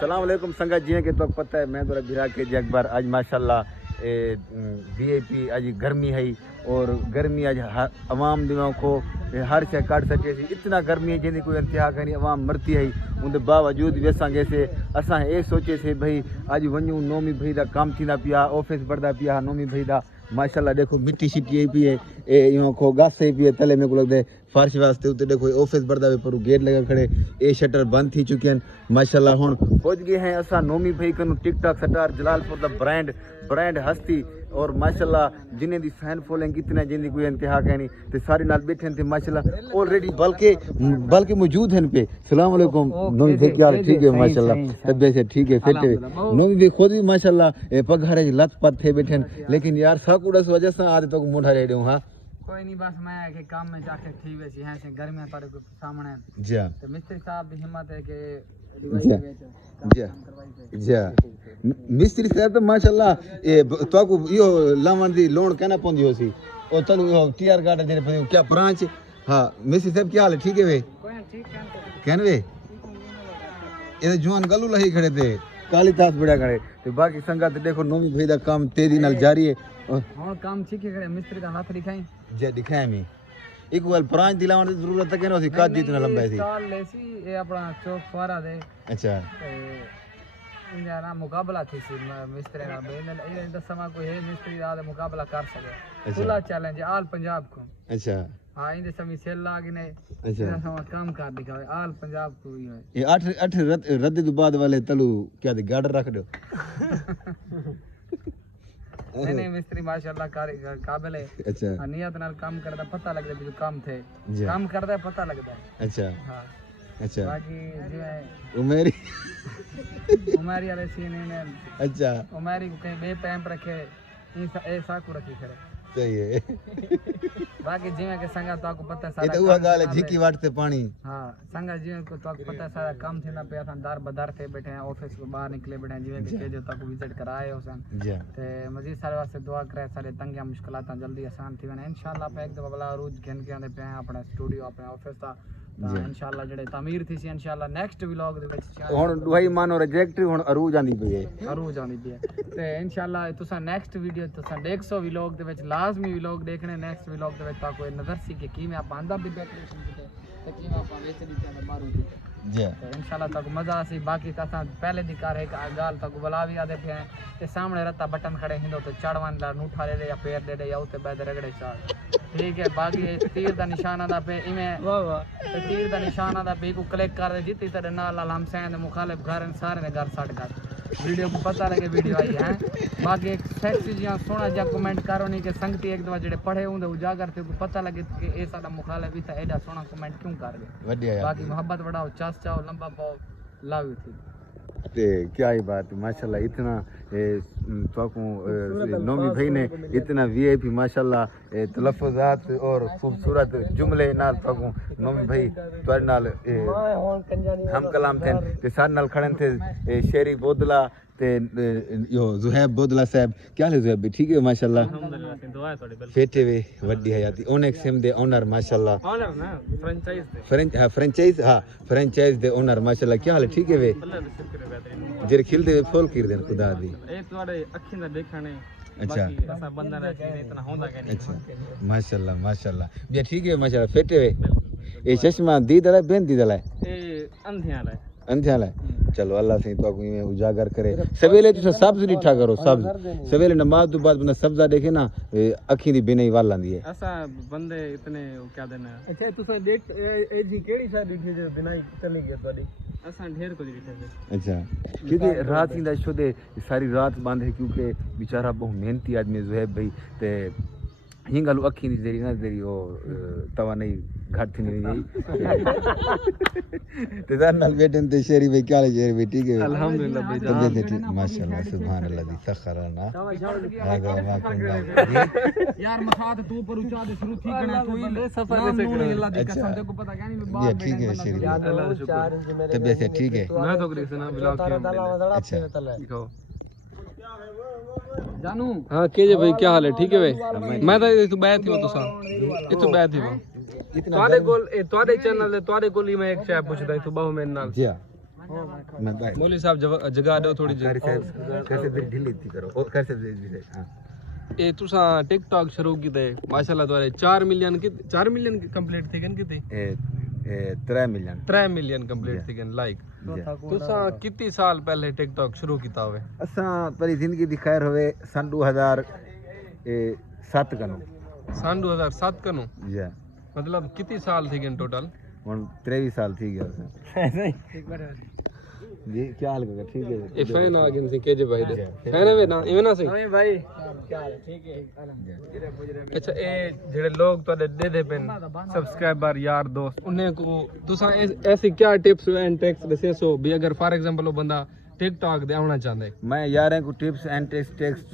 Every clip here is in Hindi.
सलाम अलैकुम संगत जी के तो पता है मैं तो बिरा के अकबर आज माशाल्लाह वीआईपी आज गर्मी है और गर्मी आज अवाम दिनों को हर शे काट सके सी इतना गर्मी है जिंदी कोई इंतहा करनी अवाम मरती है उनके बावजूद भी असांखे असां ये सोचे से भाई आज वनूं नौमी भाई दा काम थींदा पिया ऑफिस बढ़दा पिया नौमी भाई दा माशाल्लाह देखो मिट्टी शिट्टी पी है इं को घास पी है तले में को लगता है फार्श वास्ते उते देखो ऑफिस बढ़दा पर गेट लगा खड़े ये शटर बंद थी चुके हैं माशाल्लाह हुण पहुंच गए हैं असा नौमी भाई कनु टिकटॉक स्टार जलालपुर दा ब्रांड हस्ती और माशाल्लाह जिन्हें दी फैन फॉलोइंग कितना जिंदी कोई इंतहा कहनी ते सारे नाल बैठे थे माशाल्लाह ऑलरेडी बल्कि मौजूद हैं पे सलाम अलैकुम नौमी भाई क्या हाल ठीक है माशाल्लाह तबीयत से ठीक है फिट है नौमी भाई खुद भी माशाल्लाह पगहारे लत पत थे बैठे लेकिन यार साकुड़स वजह से आज तो मुंडा रे दूं हां कोई नहीं बस मैं के काम में जाके ठीक वैसी हैं से घर में तारे को सामने जी तो मिस्त्री साहब की हिम्मत है के जी मिस्त्री साहब तो माशाल्लाह ए तो को यो लावन दी लोन कहना पोंदी होसी ओ तलु यो टीआर गार्ड जेरे पे क्या ब्रांच हां मिस्त्री साहब क्या हाल है ठीक है वे कोई ठीक कहन वे ये जुआन गलू लही खड़े थे काली तास बड़ा खड़े तो बाकी संगत देखो नौमी भाई दा काम तेजी नाल जारी है और काम ठीक है मिस्त्री का हाथ दिखाई जे दिखाया मैं एक बार ब्रांच दिलावन की जरूरत है कि काज जितना लंबा है स्टॉल लेसी ये अपना चौक फुआरा दे अच्छा इंजा ना मुकाबला थी सी मिस्त्री ना बेन ये दसमा कोई है मिस्त्री दा मुकाबला कर सके खुला चैलेंज आल पंजाब को अच्छा हां इंदे समी सेल लाग ने अच्छा समा काम कर दिखावे आल पंजाब को ही है ये 8 रद्द के बाद वाले तलू क्या दे गार्डर रख दो नहीं मिस्त्री माशाल्लाह काबिल है अच्छा नियत नाल काम करदा पता लगदा भी काम थे काम करदा पता लगदा अच्छा हां अच्छा बाकी जो उमेरी वाले सीन ने अच्छा उमेरी को कहीं बे पैंप रखे ए साकू रखी खड़े सही है बाकी जिवे के संगा तो आपको पता सारा ये तो हुआ गाल है झिकी वाट से पानी हां संगा जिवे को तो आपको पता सारा काम थी ना पे असन दार बदार थे बैठे हैं ऑफिस के बाहर निकले बैठे हैं जिवे के जो तक विजिट कराए हो सन ते मजीद सारे वास्ते दुआ करे सारे तंगियां मुश्किलात जल्दी आसान थी वने इंशाल्लाह पे एक दफा बला रोज घन के आंदे पे अपना स्टूडियो अपने ऑफिस दा इंशाल्लाह जेड़े तामीर थी सी इंशाल्लाह नेक्स्ट व्लॉग दे विच हुन भाई मानो रिजेक्ट हुन अरूज आंदी पई है ते इंशाल्लाह तुसा नेक्स्ट वीडियो तुसा 150 व्लॉग दे विच लाजमी व्लॉग देखने नेक्स्ट व्लॉग दे विच ता कोई नजर सी कि कीमे आप आंदा भी डेकोरेशन किते ते कीमे आप वेचनी चाहंदा मारू दी जी तो इंशाल्लाह तक मजा आसी बाकी तसा पहले दी कार एक गाल तक बुला भी आदे थे ते सामने रता बटन खड़े हिंदो तो चढ़वान ला नूठा ले या पैर दे दे या उते बैद रगड़े चाल ठीक है बाकी तीर दा निशाना दा पे इमे वाह वाह ते तीर दा निशाना दा पे को क्लिक कर दे जितनी तेरे नाल हम सैन मुखालिफ घर सारे ने घर सट कर वीडियो को पता लगे वीडियो आई है बाकी एक सेक्सी जिया सोना जा कमेंट करो नहीं के संगति एक दवा जेड़े पढ़े हुंदे उजागर थे को पता लगे कि ए साडा मुखालिफ इता एडा सोना कमेंट क्यों कर गए बढ़िया बाकी मोहब्बत बढ़ाओ चास चाओ लंबा पाओ लव यू थी ते क्या ही बात माशाल्लाह इतना नौमी भाई ने इतना वीआईपी माशाल्लाह तलफ़ुज़ात और खूबसूरत जुमले नाल तकू नौमी भाई तोर नाल हम कलाम थे ते सार नाल खड़न थे शेरी बोदला ते यो जुहैब बोदला साहब क्या हाल है जुहैब भी ठीक है माशाल्लाह अल्हम्दुलिल्लाह दुआ है थोड़ी फेटे वे वड्डी हयाती ओनेक सिम दे ओनर माशाल्लाह ओनर ना फ्रेंचाइज फ्रेंचाइज दे ओनर माशाल्लाह क्या हाल है ठीक है वे अल्लाह दा शुक्र है बेहतरीन जेर खिलदे वे फुल कर देन खुदा दी ए तुम्हारे अखियां दा देखने अच्छा ऐसा बंदा ना इतना होंदा के नहीं अच्छा माशाल्लाह ये ठीक है माशाल्लाह फेटे वे ए चश्मा दी दला बेन दी दला ए अंधियाला चलो अल्लाह से तो में उजागर करे सवेले तो सब्ज डिठा करो सब्ज सवेले नमाज तो बाद बंदा सब्जा देखे ना अखी दी बिनई वाल आंदी है ऐसा बंदे इतने क्या देना अच्छा तुसा देख ए जी केड़ी सा डिठी जे बिनई चली गई तोडी असा ढेर को डिठा अच्छा क्योंकि रात इंदा शुदे सारी रात बंद है क्योंकि बेचारा बहुत मेहनती आदमी जुहैब भाई ते हिंगल अखी दी जरी ना जरी ओ तवा नहीं घाट थी नहीं ते दार नाल बैठन ते शेरी भाई क्या ले शेरी भाई ठीक है अल्हम्दुलिल्लाह भाई तबीयत ठीक माशाल्लाह सुभान अल्लाह दी सखरना यार मसाद तू पर ऊंचा दे शुरू ठीक करना तू ही सफर से करना अल्लाह दी कसम तेरे को पता क्या नहीं बात ठीक है शेरी अल्लाह का शुक्र तबीयत ठीक है मैं तो करे सुना ब्लॉग किया अच्छा दिखाओ जानू हां केजे भाई क्या हाल है ठीक है भाई मैं तो इतु बैठ थी तो सा इतु बैठ थी तोड़े गोल ए तोड़े चैनल ते तोड़े गोली में एक शय पूछदा तू बहु मेरे नाल जी मैं भाई मौलवी साहब जगह दो थोड़ी कर से ढीली थी करो और कर से हां ए तुसा टिकटॉक शुरू कीते माशाल्लाह तुम्हारे 4 मिलियन कंप्लीट थे किते 3 मिलियन 3 मिलियन कंप्लीट थे लाइक तुसा कितनी साल पहले टिकटॉक शुरू कीता होवे असा परी जिंदगी दी खैर होवे सन 2007 कनो सन 2007 कनो जी मतलब कितनी साल थी टोटल हुन 23 साल थी गया एक बार जी क्या हाल है ठीक है ए फैन आ गए थे केजे भाई दे फैन है ना इवे ना सही हमें भाई क्या हाल है ठीक है अच्छा ए जेड़े लोग तो दे दे पेन सब्सक्राइबर यार दोस्त उन्हें को तुसा ऐसी क्या टिप्स एंड ट्रिक्स दसे सो भी अगर फॉर एग्जांपल वो बंदा टिकटॉक दे आना चाहते मैं यार को टिप्स एंड ट्रिक्स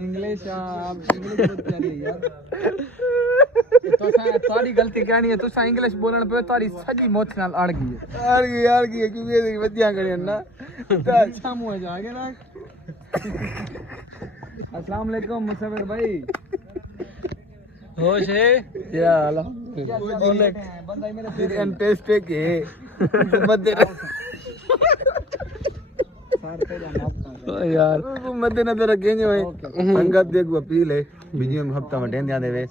इंग्लिश आप इंग्लिश बहुत प्यारी है यार तारी गलती क्या नहीं है तुसा इंग्लिश बोलने पे तारी सजी मोच नाल अड़ गई है क्योंकि ये वधिया करे ना अच्छा मुंह जा गया ना अस्सलाम वालेकुम मुसविर भाई होश है क्या हाल है बंदा मेरे फिर इंटरेस्ट है के मध्य यार मध्य नजर रखेंगे भाई संगत देख अपील है बीजी में हफ्ता में ध्यान देवे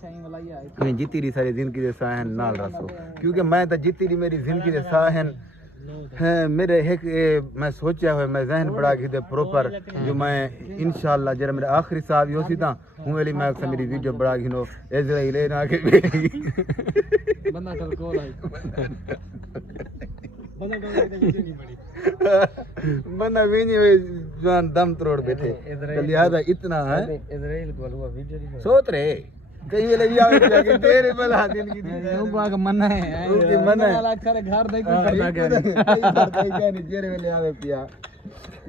मैं जीती री सारी जिंदगी दे साहन नाल रसो क्योंकि मैं तो जीती री मेरी जिंदगी दे साहन है मेरे एक मैं सोचा हुआ मैं जहन बड़ा कि दे प्रॉपर जो मैं इंशाल्लाह जरा मेरे आखिरी साहब योसी था हूं वेली मैं अक्सर मेरी वीडियो बड़ा गिनो इजराइल ले ना के बंदा कल कॉल आई बंदा भी नहीं जान दम तोड़ बैठे तो लिहाजा इतना है इजराइल को हुआ वीडियो सोच रहे कहीं वेले भी आवे कि तेरे भला जिंदगी दी ऊपर का मन है उसकी मन है वाला करे घर दे कोई करना क्या नहीं तेरे वेले आवे पिया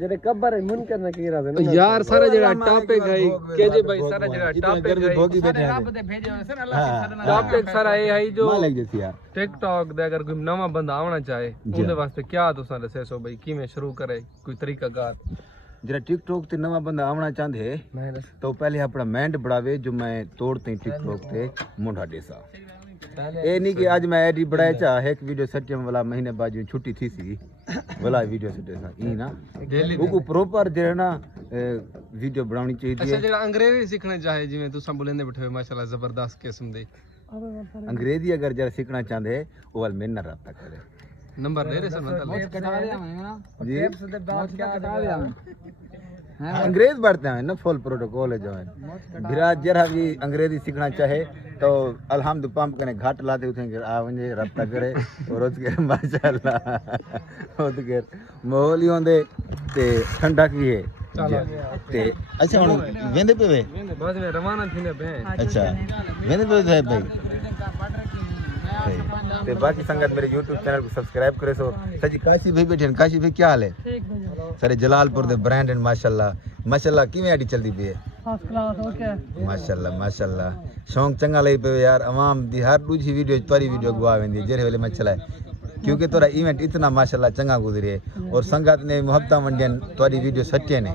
जेरे कब्बर है मुन करना की रहा है यार सारा जगह टॉपिक है केजे भाई सारा जगह टॉपिक है भोगी बैठे हैं रब दे भेजे हुए सन अल्लाह के सदना टॉपिक सारा ये है जो मालिक जैसी यार टिकटॉक दे अगर कोई नवा बंदा आना चाहे उनके वास्ते क्या तुसा दसे सो भाई किवें शुरू करे कोई तरीकाकार जरा टिकटॉक ते नवा बंदा आना चाहते तो पहले अपना माइंड बढ़ावे जो मैं तोड़ते टिकटॉक ते मुंडा देसा ए नहीं कि आज मैं एडी बढ़ाए चा एक वीडियो सत्यम वाला महीने बाद जो छुट्टी थी सी वाला वीडियो सटे सा ई ना वो प्रॉपर जे ना वीडियो बनानी चाहिए अच्छा जेड़ा अंग्रेजी सीखना चाहे जिवें तुसा बोलेंदे बैठे माशाल्लाह जबरदस्त किस्म दे अंग्रेजी अगर जरा सीखना चाहते वो वाल मेरे नाल रब्ता करे नंबर ले रहे सर कटा दिया मैं ना जी टिप्स दे बात क्या कटा दिया मैं अंग्रेज बढ़ते हैं ना फुल प्रोटोकॉल है जो है विराज जरा भी अंग्रेजी सीखना चाहे तो अलहमद पंप कने घाट लाते उठेंगे आ वने रब्ता करे और उसके माशाल्लाह वो तो के माहौल ही होंदे ते ठंडक भी है ते अच्छा हुन वेंदे पे वे बस में रवाना थीने पे अच्छा वेंदे पे है भाई ते बाकी संगत मेरे YouTube चैनल को सब्सक्राइब करे सो सजी काशी भाई बैठे काशी भाई क्या हाल है ठीक भाई सारे जलालपुर दे ब्रांड एंड माशाल्लाह किवें आडी चलदी पई है फर्स्ट क्लास ओके माशाल्लाह शौक चंगा लई पे यार अवाम दी हर दूसरी वीडियो तारी वीडियो गवा वेंदी जेरे वेले मैं चलाए क्योंकि तोरा इवेंट इतना माशाल्लाह चंगा गुजरे और संगत ने मोहब्बत मंडियन तारी वीडियो सच्चे ने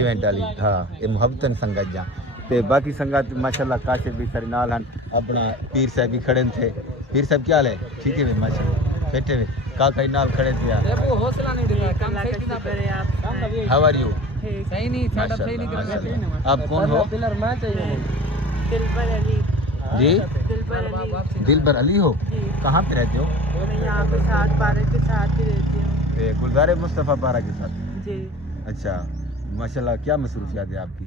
इवेंट वाली हां ये मोहब्बतन संगत जा ते बाकी संगत माशाल्लाह काशिफ भी सारे नाल हन अपना पीर साहब भी खड़े थे पीर साहब क्या हाल है ठीक है माशाल्लाह बैठे हुए काका नाल खड़े थे यार वो हौसला नहीं देगा काम सही ना करे आप हाउ आर यू सही नहीं साडा सही नहीं कर आप कौन हो पिलर मैं चाहिए दिलबर अली जी दिलबर अली दिलबर अली हो कहाँ पे रहते हो मैं यहाँ पे साथ पारे के साथ ही रहती हूँ गुलजार मुस्तफ़ा पारा के साथ जी अच्छा माशाल्लाह क्या मसरूफियात है आपकी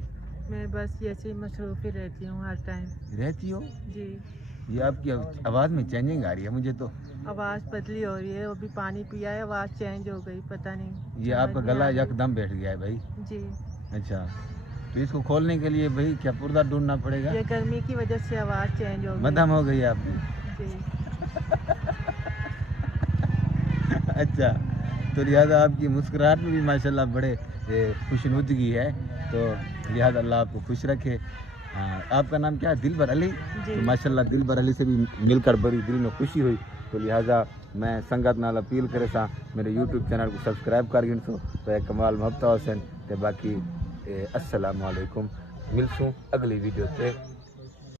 मैं बस ऐसे ही मसरूफ ही रहती हूँ हर टाइम रहती हो जी ये आपकी आवाज़ में चेंजिंग आ रही है मुझे तो आवाज़ बदली हो रही है वो भी पानी पिया है आवाज़ चेंज हो गई पता नहीं ये आपका गला यकदम बैठ गया है भाई जी अच्छा तो इसको खोलने के लिए भाई क्या पर्दा ढूंढना पड़ेगा ये गर्मी की वजह से आवाज़ चेंज हो गई मध्यम हो गई आपकी जी अच्छा तो लिहाजा आपकी मुस्कुराहट में भी माशाल्लाह बड़े खुशनुदगी है तो लिहाजा अल्लाह आपको खुश रखे हाँ आपका नाम क्या है दिलबर अली तो माशाल्लाह दिलबर अली से भी मिलकर बड़ी दिल में खुशी हुई तो लिहाजा मैं संगत नाल अपील करे सा मेरे YouTube चैनल को सब्सक्राइब कर गिन सो तो कमाल मोहब्बत हुसैन ते बाकी अस्सलाम वालेकुम मिलसूं अगली वीडियो ते